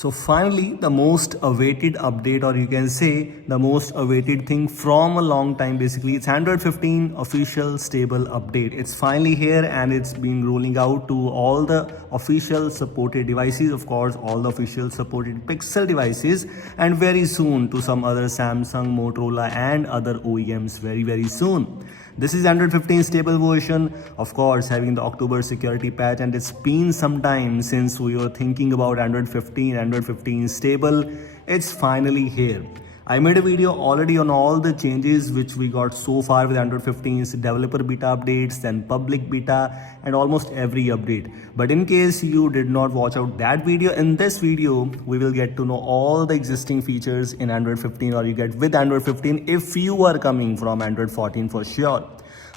So finally, the most awaited update, or you can say the most awaited thing from a long time, basically, it's Android 15 official stable update. It's finally here and it's being rolling out to all the official supported devices, of course, all the official supported Pixel devices, and very soon to some other Samsung, Motorola, and other OEMs very soon. This is Android 15 stable version, of course, having the October security patch, and it's been some time since we were thinking about Android 15 stable. It's finally here. I made a video already on all the changes which we got so far with Android 15's developer beta updates, then public beta, and almost every update. But in case you did not watch out that video, in this video, we will get to know all the existing features in Android 15, or you get with Android 15 if you are coming from Android 14 for sure.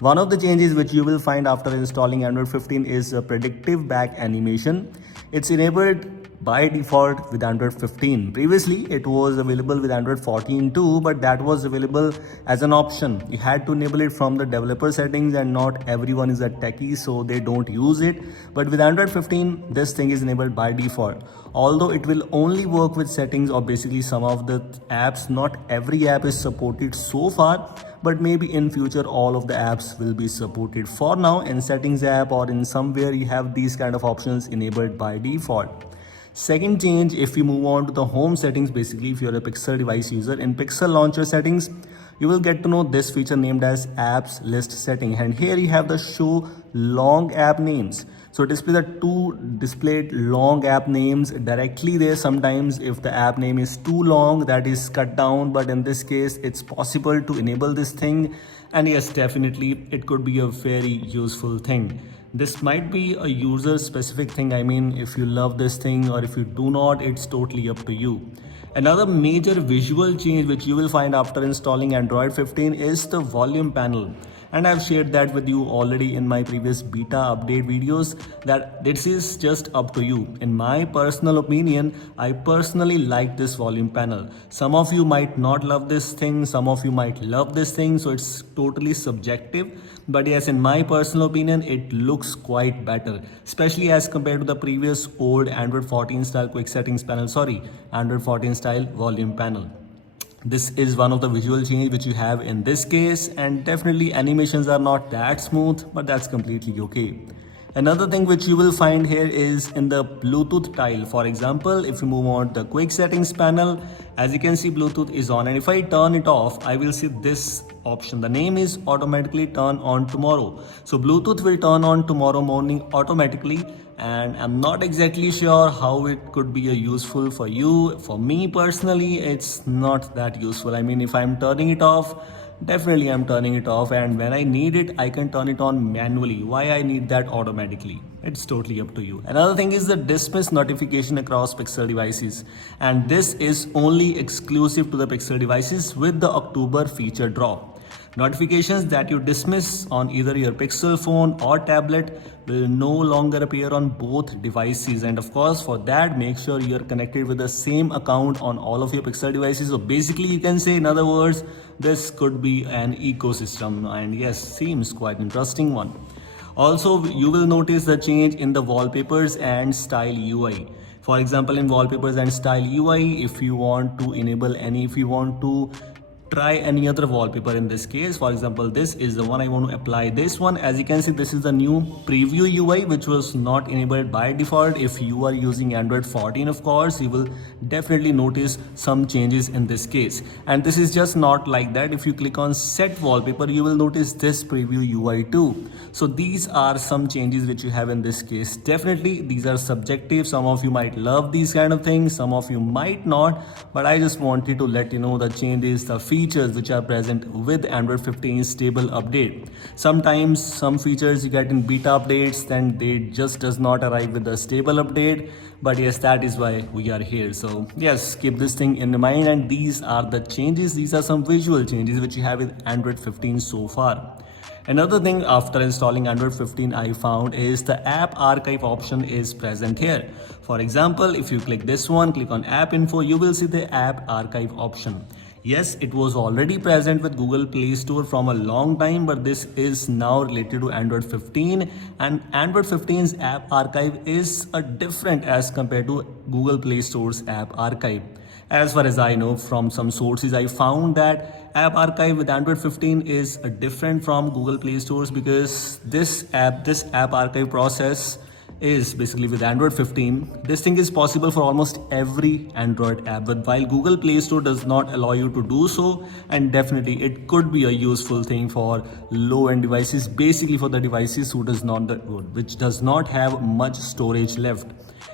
One of the changes which you will find after installing Android 15 is a predictive back animation. It's enabled by default with Android 15. Previously, it was available with Android 14 too, but that was available as an option. You had to enable it from the developer settings, and not everyone is a techie, so they don't use it. But with Android 15, this thing is enabled by default. Although it will only work with settings or basically some of the apps, not every app is supported so far, but maybe in future all of the apps will be supported. For now, in settings app or in somewhere, you have these kind of options enabled by default. Second change, if we move on to the home settings, basically if you're a Pixel device user, in Pixel launcher settings, you will get to know this feature named as apps list setting, and here you have the show long app names. So display the two displayed long app names directly there. Sometimes if the app name is too long, that is cut down, but in this case it's possible to enable this thing, and yes, definitely it could be a very useful thing. This might be a user specific thing. I mean, if you love this thing or if you do not, it's totally up to you. Another major visual change which you will find after installing Android 15 is the volume panel. And I've shared that with you already in my previous beta update videos, that this is just up to you. In my personal opinion, I personally like this volume panel. Some of you might not love this thing, some of you might love this thing, so it's totally subjective. But yes, in my personal opinion, it looks quite better, especially as compared to the previous old Android 14 style quick settings panel, Android 14 style volume panel. This is one of the visual changes which you have in this case, and definitely animations are not that smooth, but that's completely okay. Another thing which you will find here is in the Bluetooth tile. For example, if you move on to the quick settings panel, as you can see, Bluetooth is on, and if I turn it off, I will see this option. The name is automatically turn on tomorrow. So Bluetooth will turn on tomorrow morning automatically, and I'm not exactly sure how it could be useful for you. For me personally, it's not that useful. I mean, if I'm turning it off, definitely I'm turning it off, and when I need it, I can turn it on manually. Why I need that automatically? It's totally up to you. Another thing is the dismiss notification across Pixel devices, and this is only exclusive to the Pixel devices with the October feature drop. Notifications that you dismiss on either your Pixel phone or tablet will no longer appear on both devices, and of course for that, make sure you're connected with the same account on all of your Pixel devices. So basically you can say, in other words, this could be an ecosystem, and yes, seems quite interesting one. Also, you will notice the change in the wallpapers and style UI. For example, in wallpapers and style UI, if you want to enable any, if you want to try any other wallpaper, in this case, for example, this is the one I want to apply. This one, as you can see, this is the new preview UI which was not enabled by default. If you are using Android 14, of course, you will definitely notice some changes in this case. And this is just not like that. If you click on set wallpaper, you will notice this preview UI too. So these are some changes which you have in this case. Definitely these are subjective. Some of you might love these kind of things, some of you might not, but I just wanted to let you know the changes, the features which are present with Android 15 stable update. Sometimes some features you get in beta updates, then they just does not arrive with the stable update. But yes, that is why we are here. So yes, keep this thing in mind, and these are the changes. These are some visual changes which you have with Android 15 so far. Another thing after installing Android 15 I found is the app archive option is present here. For example, if you click this one, click on app info, you will see the app archive option. Yes, it was already present with Google Play Store from a long time, but this is now related to Android 15, and Android 15's app archive is a different as compared to Google Play Store's app archive. As far as I know from some sources, I found that app archive with Android 15 is different from Google Play Stores because this app archive process is basically with Android 15. This thing is possible for almost every Android app, but while Google Play Store does not allow you to do so, and definitely it could be a useful thing for low-end devices, basically for the devices which does not have much storage left.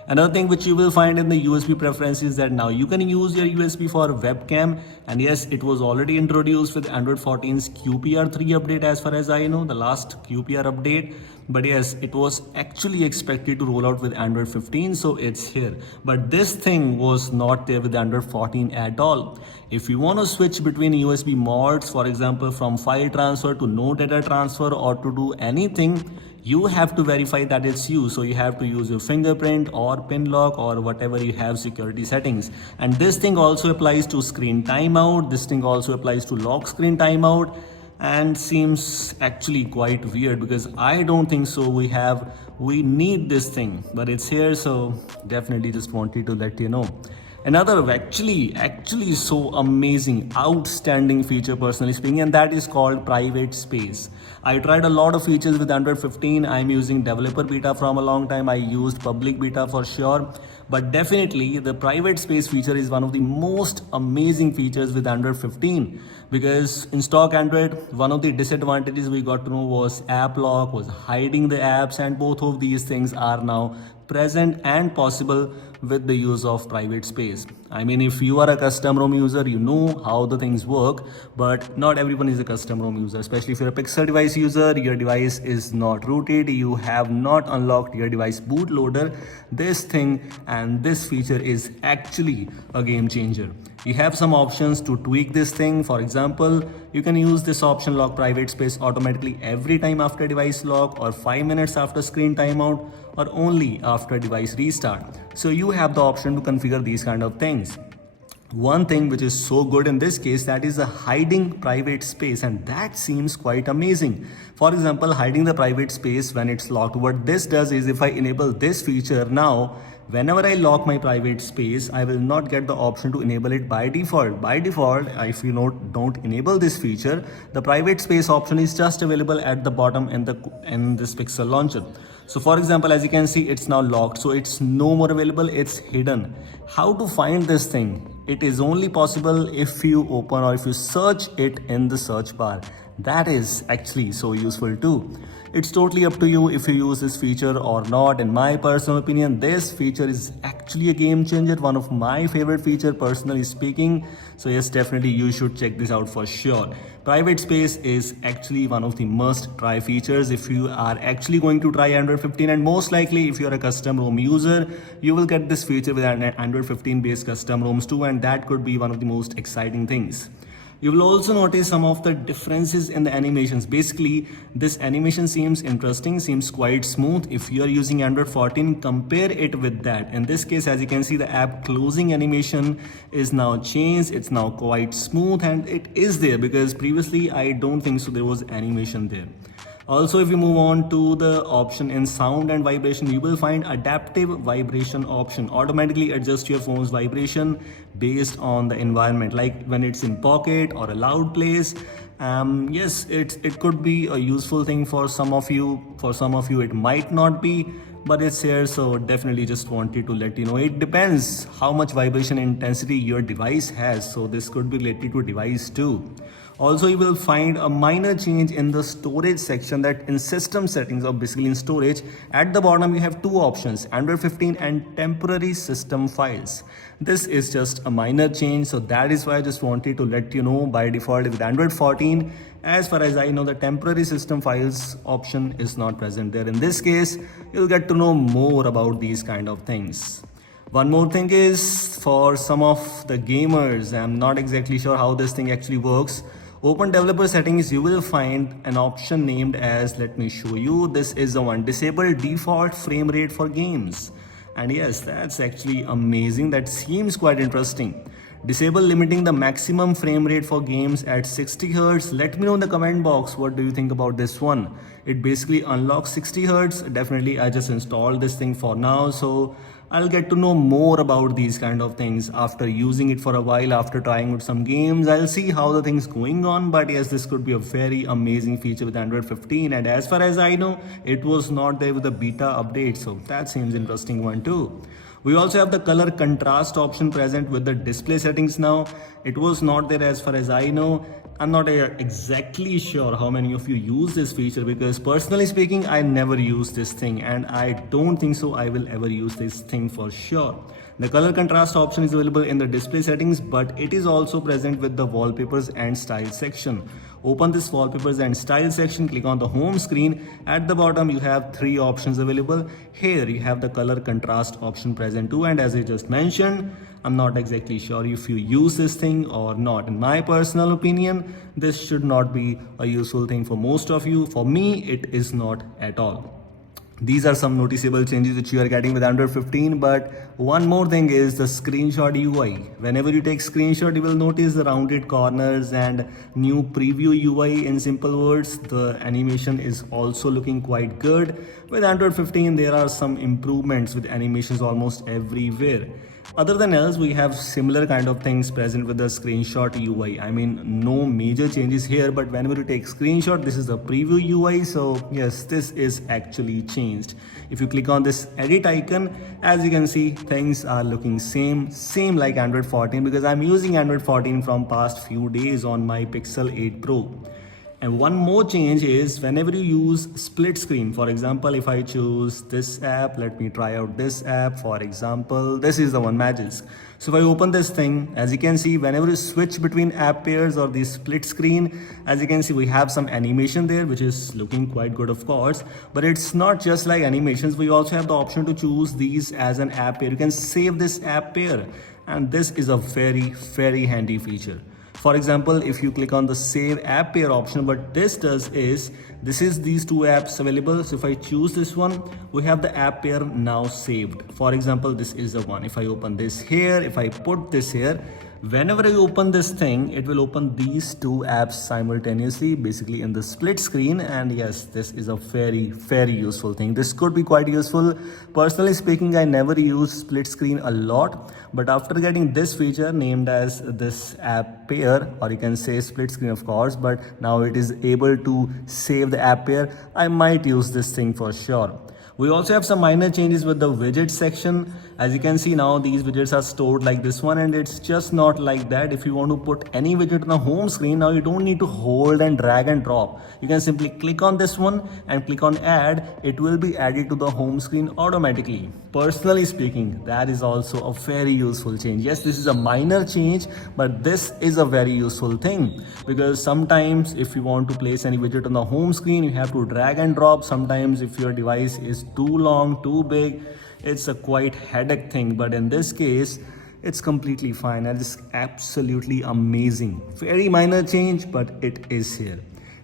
Another thing which you will find in the USB preferences is that now you can use your USB for webcam, and yes, it was already introduced with Android 14's QPR3 update as far as I know, the last QPR update. But yes, it was actually expected to roll out with Android 15, so it's here. But this thing was not there with Android 14 at all. If you want to switch between USB modes, for example, from file transfer to no data transfer or to do anything, you have to verify that it's you. So you have to use your fingerprint or pin lock or whatever you have security settings. And this thing also applies to screen timeout. This thing also applies to lock screen timeout, and seems actually quite weird because I don't think so we need this thing, but it's here, so definitely just wanted to let you know. Another actually so amazing, outstanding feature personally speaking, and that is called private space. I tried a lot of features with Android 15. I'm using developer beta from a long time. I used public beta for sure. But definitely the private space feature is one of the most amazing features with Android 15, because in stock Android, one of the disadvantages we got to know was app lock, was hiding the apps, and both of these things are now present and possible with the use of private space. I mean, if you are a custom ROM user, you know how the things work, but not everyone is a custom ROM user, especially if you're a Pixel device user, your device is not rooted, you have not unlocked your device bootloader. This thing and this feature is actually a game changer. You have some options to tweak this thing. For example, you can use this option lock private space automatically every time after device lock, or 5 minutes after screen timeout, or only after device restart. So you have the option to configure these kind of things. One thing which is so good in this case, that is a hiding private space, and that seems quite amazing. For example, hiding the private space when it's locked. What this does is, if I enable this feature now, whenever I lock my private space, I will not get the option to enable it by default. By default, if you don't enable this feature, the private space option is just available at the bottom in this Pixel launcher. So for example, as you can see, it's now locked, so it's no more available, it's hidden. How to find this thing? It is only possible if you open or if you search it in the search bar. That is actually so useful too. It's totally up to you if you use this feature or not. In my personal opinion, this feature is actually a game changer, one of my favorite feature personally speaking. So yes, definitely you should check this out for sure. Private space is actually one of the must try features if you are actually going to try Android 15, and most likely if you are a custom ROM user, you will get this feature with Android 15 based custom ROMs too, and that could be one of the most exciting things. You will also notice some of the differences in the animations. Basically, this animation seems interesting, seems quite smooth. If you are using Android 14, compare it with that. In this case, as you can see, the app closing animation is now changed. It's now quite smooth, and it is there because previously I don't think so there was animation there. Also, if you move on to the option in sound and vibration, you will find adaptive vibration option. Automatically adjust your phone's vibration based on the environment, like when it's in pocket or a loud place. Yes, it could be a useful thing for some of you. For some of you, it might not be, but it's here, so definitely just wanted to let you know. It depends how much vibration intensity your device has, so this could be related to device too. Also, you will find a minor change in the storage section, that in system settings or basically in storage, at the bottom you have two options, Android 15 and temporary system files. This is just a minor change, so that is why I just wanted to let you know. By default with Android 14, as far as I know, the temporary system files option is not present there. In this case, you'll get to know more about these kind of things. One more thing is, for some of the gamers, I'm not exactly sure how this thing actually works. Open developer settings, you will find an option named as, let me show you, this is the one, disable default frame rate for games. And yes, that's actually amazing. That seems quite interesting. Disable limiting the maximum frame rate for games at 60 Hz. Let me know in the comment box what do you think about this one. It basically unlocks 60 Hz. Definitely I just installed this thing for now, so I'll get to know more about these kind of things after using it for a while, after trying with some games. I'll see how the thing's going on, but yes, this could be a very amazing feature with Android 15, and as far as I know, it was not there with the beta update, so that seems interesting one too. We also have the color contrast option present with the display settings now. It was not there as far as I know. I'm not exactly sure how many of you use this feature, because personally speaking, I never use this thing, and I don't think so I will ever use this thing for sure. The color contrast option is available in the display settings, but it is also present with the wallpapers and style section. Open this wallpapers and style section, click on the home screen. At the bottom, you have 3 options available. Here you have the color contrast option present too, and as I just mentioned, I'm not exactly sure if you use this thing or not. In my personal opinion, this should not be a useful thing for most of you. For me, it is not at all. These are some noticeable changes which you are getting with Android 15, but one more thing is the screenshot UI. Whenever you take screenshot, you will notice the rounded corners and new preview UI. In simple words, the animation is also looking quite good. With Android 15, there are some improvements with animations almost everywhere. Other than else, we have similar kind of things present with the screenshot UI. I mean, no major changes here, but whenever you take screenshot, this is the preview UI. So yes, this is actually changed. If you click on this edit icon, as you can see, things are looking same like Android 14, because I'm using Android 14 from past few days on my Pixel 8 Pro. And one more change is whenever you use split screen, for example, if I choose this app, let me try out this app, for example, this is the one, Magics. So if I open this thing, as you can see, whenever you switch between app pairs or the split screen, as you can see, we have some animation there, which is looking quite good, of course, but it's not just like animations. We also have the option to choose these as an app pair. You can save this app pair, and this is a very handy feature. For example, if you click on the save app pair option, what this does is, this is these 2 apps available. So if I choose this one, we have the app pair now saved. For example, this is the one. If I open this here, if I put this here, whenever I open this thing, it will open these 2 apps simultaneously, basically in the split screen. And yes, this is a very useful thing. This could be quite useful. Personally speaking, I never use split screen a lot, but after getting this feature named as this app pair, or you can say split screen, of course, but now it is able to save the app pair, I might use this thing for sure. We also have some minor changes with the widget section. As you can see now, these widgets are stored like this one, and it's just not like that. If you want to put any widget on the home screen, now you don't need to hold and drag and drop. You can simply click on this one and click on add. It will be added to the home screen automatically. Personally speaking, that is also a very useful change. Yes, this is a minor change, but this is a very useful thing, because sometimes if you want to place any widget on the home screen, you have to drag and drop. Sometimes if your device is too long, too big, it's a quite headache thing, but in this case it's completely fine, and it's absolutely amazing. Very minor change, but it is here.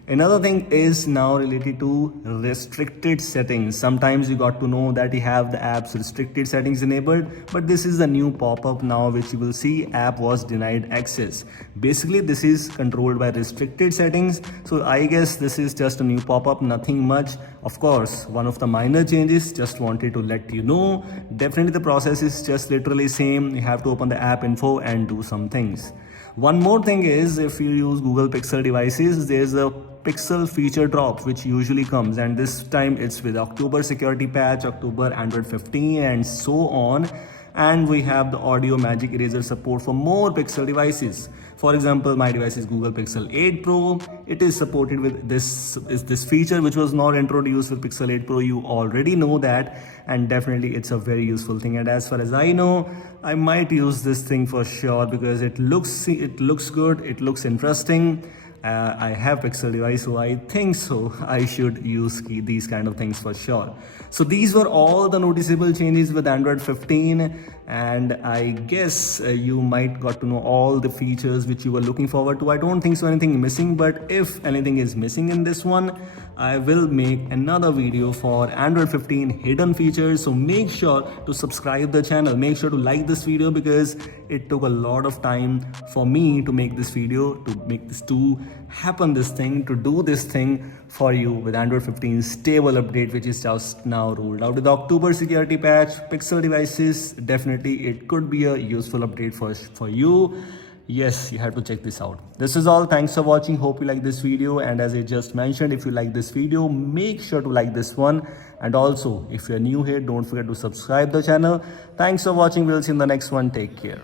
Another thing is now related to restricted settings. Sometimes you got to know that you have the app's restricted settings enabled, but this is a new pop-up now which you will see app was denied access. Basically, this is controlled by restricted settings. So I guess this is just a new pop-up, nothing much. Of course, one of the minor changes, just wanted to let you know. Definitely the process is just literally same. You have to open the app info and do some things. One more thing is, if you use Google Pixel devices, there's a Pixel feature drop which usually comes, and this time it's with October security patch, October Android 15 and so on. And we have the audio magic eraser support for more Pixel devices. For example, my device is Google Pixel 8 Pro. It is supported with this feature which was not introduced with Pixel 8 Pro. You already know that, and definitely it's a very useful thing. And as far as I know, I might use this thing for sure, because it looks good, it looks interesting. I have Pixel device, so I think so I should use these kind of things for sure. So these were all the noticeable changes with Android 15, and I guess you might got to know all the features which you were looking forward to. I don't think so anything missing, but if anything is missing in this one, I will make another video for Android 15 hidden features. So make sure to subscribe the channel, make sure to like this video, because it took a lot of time for me to make this video, to make this to happen, this thing, to do this thing for you with Android 15 stable update, which is just now rolled out with the October security patch. Pixel devices, definitely it could be a useful update for you. Yes, you have to check this out. This is all. Thanks for watching. Hope you like this video, and as I just mentioned, if you like this video, make sure to like this one, and also if you're new here, don't forget to subscribe the channel. Thanks for watching. We'll see you in the next one. Take care.